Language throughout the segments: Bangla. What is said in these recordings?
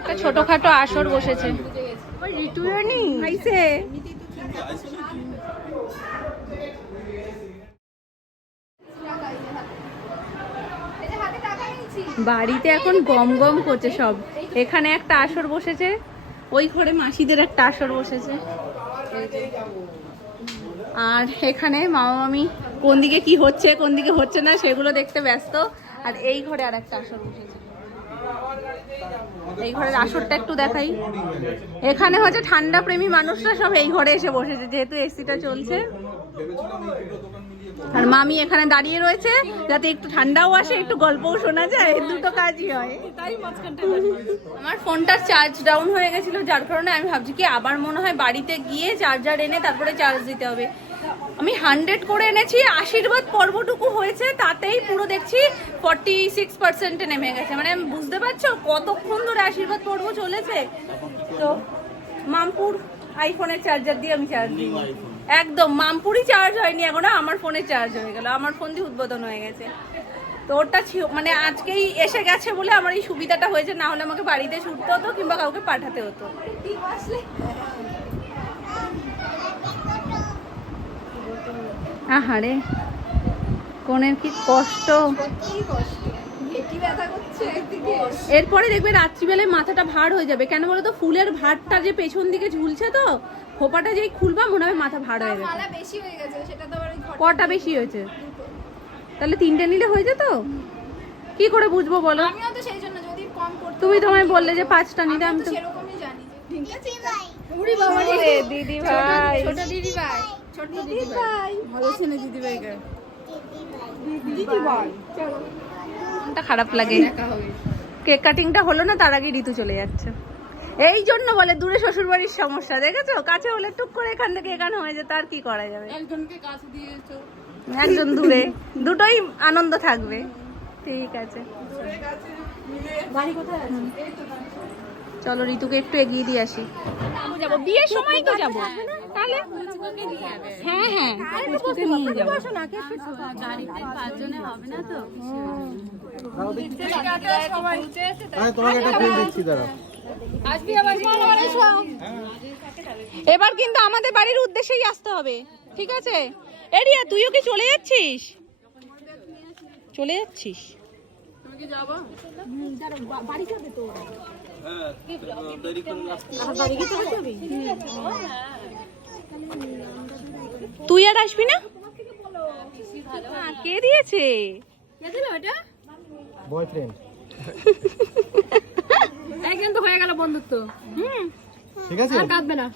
একটা ছোটখাটো আসর বসেছে। বাড়িতে এখন গম গম করছে সব। এখানে একটা আসর বসেছে, ওই ঘরে মাসিদের একটা আসর বসেছে, আর এখানে মামা মামি কোন দিকে কি হচ্ছে কোন দিকে হচ্ছে না সেগুলো দেখতে ব্যস্ত। আর এই ঘরে আর একটা আসর বসেছে, এই ঘরের আসরটা একটু দেখাই। এখানে হচ্ছে ঠান্ডা প্রেমী মানুষরা সব এই ঘরে এসে বসেছে, যেহেতু এসিটা চলছে। আর মামি এখানে দাঁড়িয়ে রয়েছে যাতে একটু ঠান্ডাও আসে, একটু গল্পও শোনা যায়, দুটো কাজই হয়। আমার ফোনটার চার্জ ডাউন হয়ে গেছিল, যার কারণে আমি ভাবছি কি আবার মনে হয় বাড়িতে গিয়ে চার্জার এনে তারপরে চার্জ দিতে হবে। আমি 100 করে এনেছি, আশীর্বাদ পর্বটুকু হয়েছে তাতেই পুরো দেখছি 46% নেমে গেছে। মানে বুঝতে পারছো কতক্ষণ ধরে আশীর্বাদ পর্ব চলেছে। তো মামপুর আইফোনের চার্জার দিয়ে আমি চার্জ দিই, একদম মামপুরই চার্জ হয়নি এখনো, আমার ফোনে চার্জ হয়ে গেল, আমার ফোন দিয়ে উদ্বোধন হয়ে গেছে। তো ওটা মানে আজকেই এসে গেছে বলে আমার এই সুবিধাটা হয়েছে, না হলে আমাকে বাড়িতে ছুটতে হতো কিংবা কাউকে পাঠাতে হতো। আহারে কোনের কি কষ্ট, এরপরে দেখবে রাত্রিবেলায় মাথাটা ভার হয়ে যাবে। কেন বলো তো, ফুলের ভারটা যে পেছন দিকে ঝুলছে তো, খোপাটা যেই খুলবা মনে হবে মাথা ভার হয়ে গেছে। কটা বেশি হয়েছে? তাহলে 3টে নিলে হয়ে যেত। কি করে বুঝবো বলো? তুমি তোমায় বললে যে 5টা নিতে, আমি তো দিদি ভাই, ছোট দিদি ভাই, ছোট দিদি ভাই ভালো ছিল, দিদি ভাই খারাপ লাগে। কেক কাটিংটা হলো না, তার আগে ঋতু চলে যাচ্ছে। এই জন্য বলে দূরে শ্বশুর বাড়ির সমস্যা, দেখেছো? কাছে হলে টুক করে এখান থেকে এখানে হয়ে যেত, আর কি করা যাবে। একজন দূরে, দুটোই আনন্দ থাকবে। ঠিক আছে, চলো ঋতুকে একটু এগিয়ে দিয়ে আসি। যাবো বিয়ের সময় তো যাবো, তাহলে হ্যাঁ হ্যাঁ নিয়ে যাবো। এবার কিন্তু আমাদের বাড়ির উদ্দেশ্যেই আসতে হবে, ঠিক আছে? এরিয়া তুইও কি চলে যাচ্ছিস? চলে যাচ্ছিস? তুই আর আসবি না? কে দিয়েছে? বয়ফ্রেন্ড। একদিন তো হয়ে গেল বন্ধুত্ব। ঠিক আছে, আর কাঁদবে না।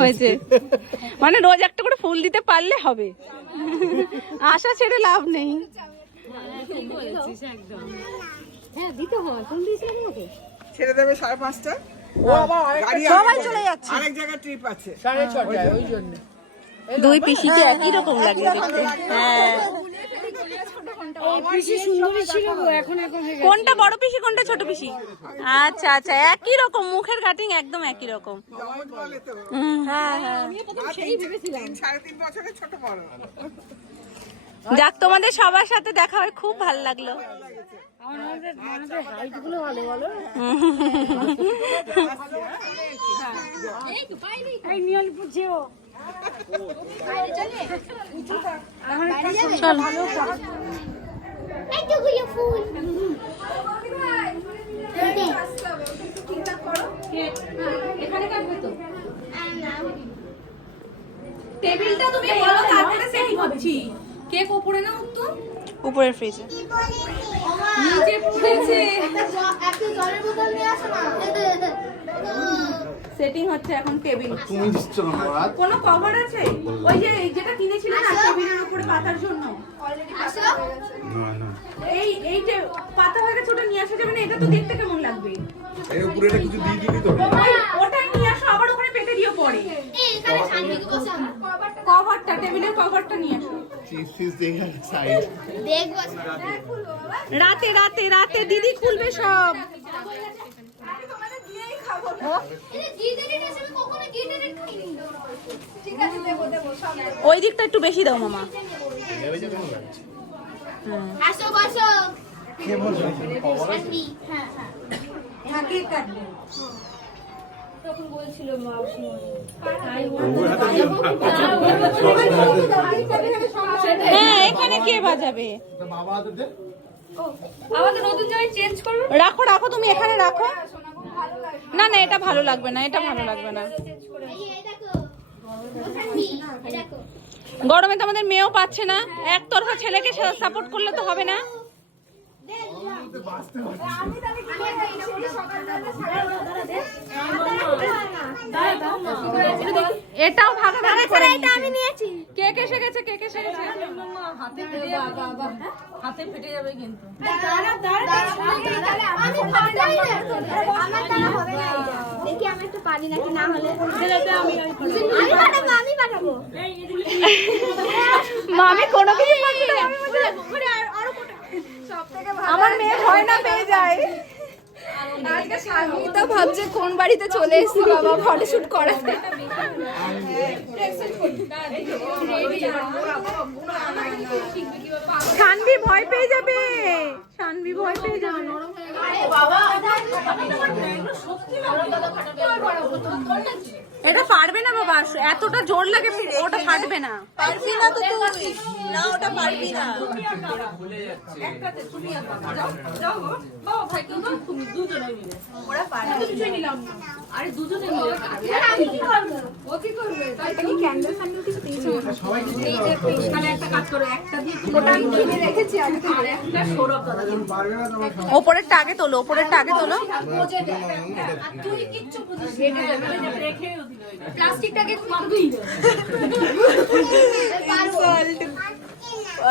হয়েছে, মানে রোজ একটা করে ফুল দিতে পারলে হবে, আশা ছেড়ে লাভ নেই। হ্যাঁ দিতে হয়, ফুল দিয়েছিলাম ওকে। ছেড়ে দেবে 5:30টা। সবাই চলে যাচ্ছে, আরেক জায়গায় ট্রিপ আছে 6:30 ওই জন্য। দুই পিসিকে একই রকম লাগে দেখতে। হ্যাঁ, কোনটা বড় পিসি কোনটা ছোট পিসি? আচ্ছা আচ্ছা, একই রকম মুখের কাটিং, একদম একই রকম। হ্যাঁ হ্যাঁ, 3.5 বছরের ছোট বড়। যাক, তোমাদের সবার সাথে দেখা হয় খুব ভালো লাগলো। টেবিলটা তুমি বলো, তারপরে সেটিং হচ্ছি। কেক উপরে না উঠতো? উপরের ফ্রিজে নিচে পড়েছে। একটা জলের বোতল নিয়ে আসো না। সেটিং হচ্ছে এখন টেবিল। তুমি দিচ্ছ না, কোনো কভার আছে? ওই যে যেটা কিনেছিলে না টেবিলের উপরে পাতার জন্য, অলরেডি পাতা হয়ে গেছে। না না, এই যে পাতা হয়ে গেছে, ওটা নিয়ে আসা যাবে না? এটা তো দেখতে কেমন লাগবে। এর উপরে এটা কিছু দিয়ে দিবি তো? ওটাই নিয়ে আসো, আবার ওখানে পেতে দিও পরে। এখানে সামনে কি বসে কভারটা, টেবিলের কভারটা নিয়ে আসো। চিজ দেখা সাইড দেখবো রাতে রাতে রাতে দিদি খুলবে সব। ওই দিকটা একটু বেশি দাও মামা। আসো বসো। কে বলছো? তখন বলছিল মা হ্যাঁ এখানে কে বাজাবে? বাবা হাতে দে। আমাদের নতুন জামাই চেঞ্জ করবে। রাখো রাখো, তুমি এখানে রাখো। না না এটা ভালো লাগবে না, এটা ভালো লাগবে না। গরমে তো আমাদের মেয়েও পাচ্ছে না, একতরফা ছেলেকে সাপোর্ট করলে তো হবে না। এটাও ভাগাভাগি করে এটা আমি নিয়েছি। কে কে শিখেছে, কে কে শিখেছে? হাতে ফেটে যাবে কিন্তু। দেখি আমি একটু পারি নাকি, না হলে আমি পাঠাবো। মামি কোনো কিছু পারবে না। আমার মেয়ে ভয় না পেয়ে যায়। আজকে স্বামী তো ভাবছে কোন বাড়িতে চলে এসেছি বাবা ফটোশুট করাতে। শানভি ভয় পেয়ে যাবে, শানভি ভয় পেয়ে যাবে। এটা পারবে না বাবা, এতটা জোর লাগে ওটা ফাটবে না। পারবি না তো তুই, না ওটা পারবি না। ওপরেরটা আগে তোলো, ওপরেরটা আগে তোলো। প্লাস্টিকটাকে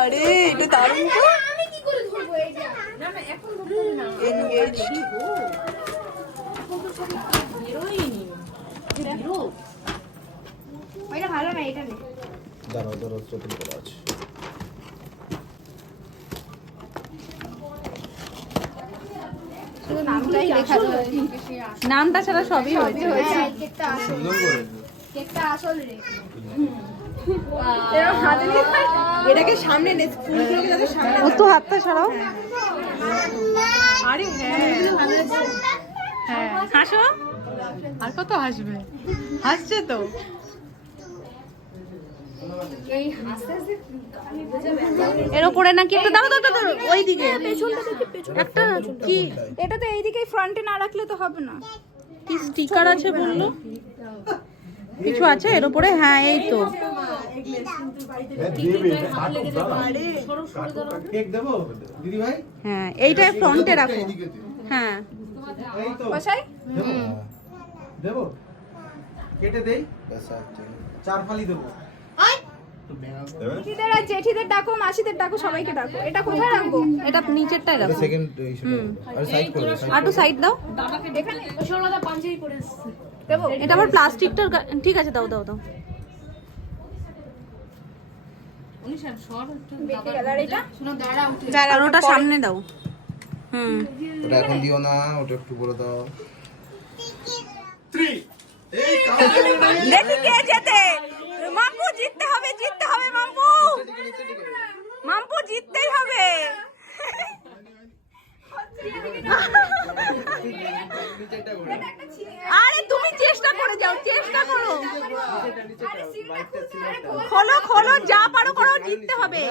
আরে এটা দারুণ তো। আমি কি করে ধরবো এটা? না না এখন ধরবো না। এটা ভালো না, এটা নে। দাঁড়াও দাঁড়াও, চতুর্থ কাজ। শুধু নামটাই লেখা রয়েছে। নামটা ছাড়া সবই হয়েছে। হ্যাঁ, কেকটা আসল। কেকটা আসল রে। এটাকে সামনে নে, ফুলগুলোকে যাতে সামনে। ও তো হাতটা সরাও। আরে হ্যাঁ হ্যাঁ, হাসো। আর কত হাসবে? হাসছে তো। এই আস্তে আস্তে আমি বোঝাবে। এর উপরে নাকি একটা দাও দাও দাও, ওই দিকে পেছনটা দেখি, পেছন। একটা কি এটা তো এইদিকে ফ্রন্টে না রাখলে তো হবে না। কি স্টিকার আছে বললো? কিছু আছে এর উপরে? হ্যাঁ এই তো। কেক দেবো দিদি ভাই? হ্যাঁ এইটা ফ্রন্টে রাখো। হ্যাঁ এই তো বসাই? দেবো, কেটে দেই। 4 ফালি দেবো। ওই দিদিদের আর জেঠিদের ডাকো, মাসিদের ডাকো, সবাইকে ডাকো। এটা কোথায় রাখবো? এটা নিচেরটাই রাখো। সেকেন্ড ইস্যু আর সাইড করে আর একটু সাইড দাও। এখানে ষোলদা পাঞ্জাবি পরে আসছে। দেবো? এটা আবার প্লাস্টিকটার ঠিক আছে, দাও দাও দাও। বেঁকে গেল। আর এটা? আর ওটা সামনে দাও। ওটা এখন দিও না, ওটা একটু করে দাও। দেখি কে জেতে। মাম্পু জিততে হবে, জিততে হবে মাম্পু। মাম্পু জিততেই হবে। আরে তুমি চেষ্টা করে যাও, চেষ্টা করো। খোলো খোলো, যা পারো করো, জিততে হবে।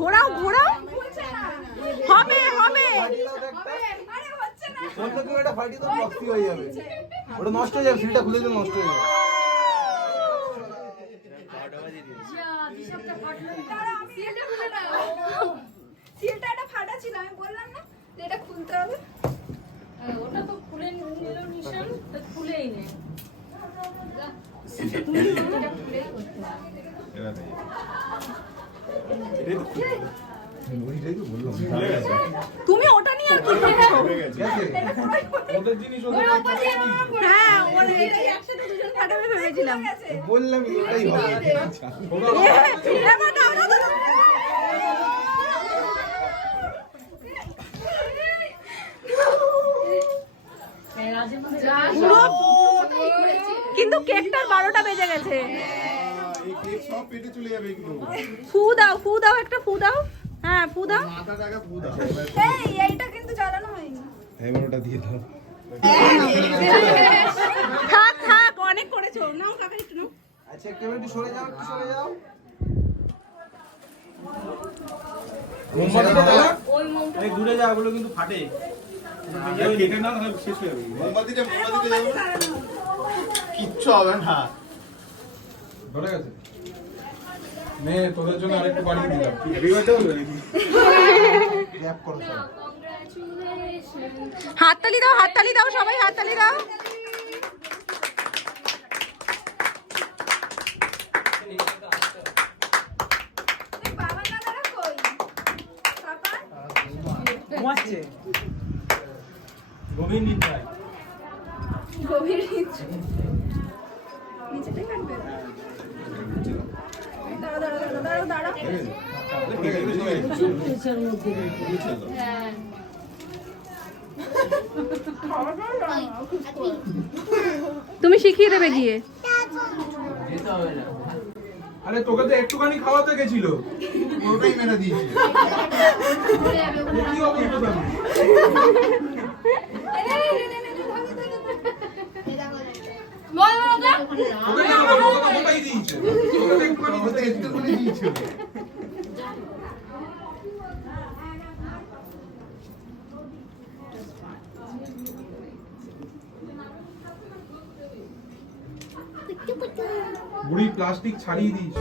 ঘোরাও ঘোরাও, হবে হবে। ওটা নষ্ট হয়ে যাবে, সিলটা খুলে দিলে নষ্ট হয়ে যাবে। সিলটা একটা ফাটা ছিল, আমি বললাম না যে এটা খুলতে হবে। ওটা তো খুলে নিল নিশান, তো খুলেই নে। তুমি ওটা নিয়ে আর কি করছো? হ্যাঁ ওটা একসাথে দুজন ফাটাবে ভেবেছিলাম। বললাম এটাই হবে। এবার দাও, দাও, দাও। পুরো কিন্তু কেকটার 12টা বেজে গেছে। এই কেক সব পেটে চলে যাবে কিন্তু। ফু দাও একটা ফু দাও। হ্যাঁ ফু দাও। মাথা জায়গা ফুদ আছে। এইটা কিন্তু জ্বালানো হয়নি। এবার ওটা দিয়ে দাও। থাক অনেক করেছো। নাও কাকা একটু নাও। আচ্ছা একটু সরে যাও, একটু সরে যাও। মোমবাতিটা দাও। এই দূরে যা, ওগুলো কিন্তু ফাটে। কেটে না তাহলে শেষ হয়ে যাবে। মোমবাতিটা যাও। কিচ্ছু হবে না। ধরে গেছে। নে তোদের জন্য আরেকটু বাড়িয়ে দিলাম। হ্যাপি বার্থডে বলে নাকি? গ্র্যাব করো সব। হাততালি দাও সবাই হাততালি দাও। বাবা দাদারা কই? পাপা ঘুমাচ্ছে। গভীর নিদ্রায়। গভীর নিচেটাই কাটবে। দাঁড়াও। তুমি শিখিয়ে দেবে গিয়ে। আরে তোকে তো একটুখানি খাওয়াতে গেছিল। ওটাই মেরে দিয়েছে। কি অবস্থা তুমি? ওকে না বলো, ওকে তো ওটাই দিয়েছে। তোকে তো একটুখানি দিয়েছে। বুড়ি প্লাস্টিক ছাড়িয়ে দিয়েছে।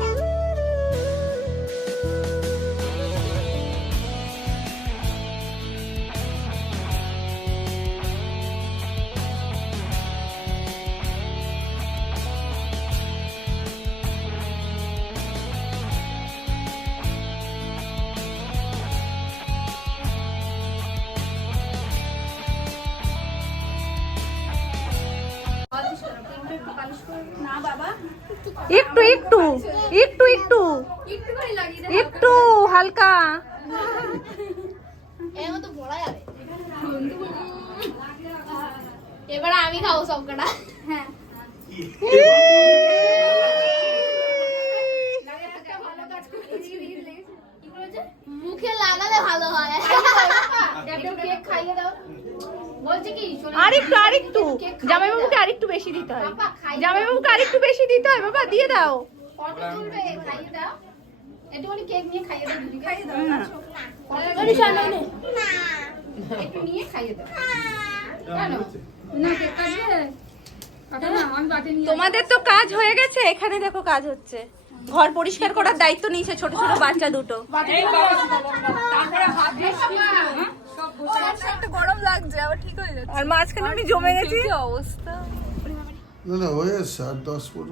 না বাবা একটু একটুখানি লাগিয়ে দে। একটু হালকা। এর মতো বলা যাবে। এবারে আমি খাবো সবকটা। হ্যাঁ মুখে লাগালে ভালো হয়। একটু কেক খাইয়ে দাও। বলছি কি শোনো, আরেকটু জামাইবাবুকে আরেকটু বেশি দিতে হয়। বাবা দিয়ে দাও। ফটো তুলবে, খাইয়ে দাও। একটুখানি কেক নিয়ে খাইয়ে দাও দিদিকে। খাইয়ে দাও। একটু নিয়ে খাইয়ে দাও। কেন? না কেক কাটবে? কাটো না, আমি বাটি নিয়ে তোমাদের তো কাজ হয়ে গেছে, এখানে দেখো কাজ হচ্ছে। ঘর পরিষ্কার করার দায়িত্ব নিয়েছে ছোট ছোট বাচ্চা দুটো। গরম লাগছে, আবার ঠিক হয়ে যাচ্ছে। আর মাঝখানে আমি জমে গেছি। কি অবস্থা। না হয়ে 7-10 ফুট।